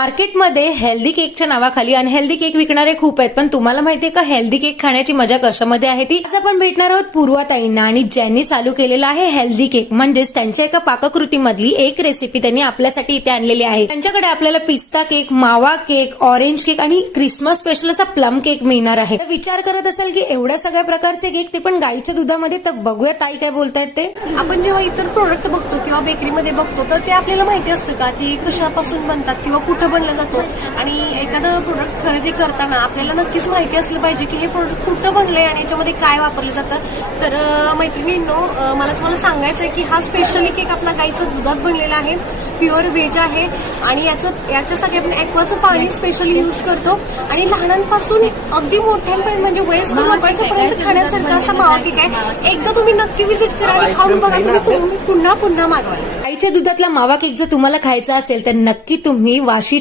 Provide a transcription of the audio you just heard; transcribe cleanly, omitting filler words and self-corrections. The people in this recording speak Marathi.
मार्केटमध्ये हेल्दी केकच्या नावाखाली अनहेल्दी केक विकणारे खूप आहेत, पण तुम्हाला माहितीये का हेल्दी केक खाण्याची मजा कशामध्ये आहे ती? आज आपण भेटणार आहोत पूर्वाताईंना, आणि ज्यांनी चालू केलेला आहे हेल्दी केक, म्हणजेच त्यांच्या एका पाककृतीमधली एक रेसिपी त्यांनी आपल्यासाठी इथे आणलेली आहे. त्यांच्याकडे आपल्याला पिस्ता केक, मावा केक, ऑरेंज केक आणि क्रिसमस स्पेशल असा प्लम केक मिळणार आहे. तर विचार करत असेल की एवढ्या सगळ्या प्रकारचे केक, ते पण गाईच्या दुधामध्ये, तर बघूया ताई काय बोलतायत ते. आपण जेव्हा इतर प्रोडक्ट बघतो किंवा बेकरीमध्ये बघतो तर ते आपल्याला माहिती असतं का ते कशापासून बनतात किंवा कुठं बनलं जातो, आणि एखादं प्रोडक्ट खरेदी करताना आपल्याला नक्कीच माहिती असलं पाहिजे की हे प्रोडक्ट कुठं बनलंय आणि याच्यामध्ये काय वापरलं जातं. तर मैत्रिणींनो, मला तुम्हाला सांगायचं आहे की हा स्पेशली केक आपला गाईचं दुधात बनलेला आहे, प्युअर व्हेज आहे, आणि याच्यासाठी आपण ॲक्वाचं पाणी स्पेशली यूज करतो, आणि लहानांपासून अगदी मोठ्यांपर्यंत म्हणजे वयस्कर लोकांच्यापर्यंत खाण्यासारखा असा मावा केक आहे. एकदा तुम्ही नक्की व्हिजिट करा आणि खाऊन बघा, तुम्ही पुन्हा पुन्हा मागवाल. गाईच्या दुधातला मावा केक जर तुम्हाला खायचा असेल तर नक्की तुम्ही वाशी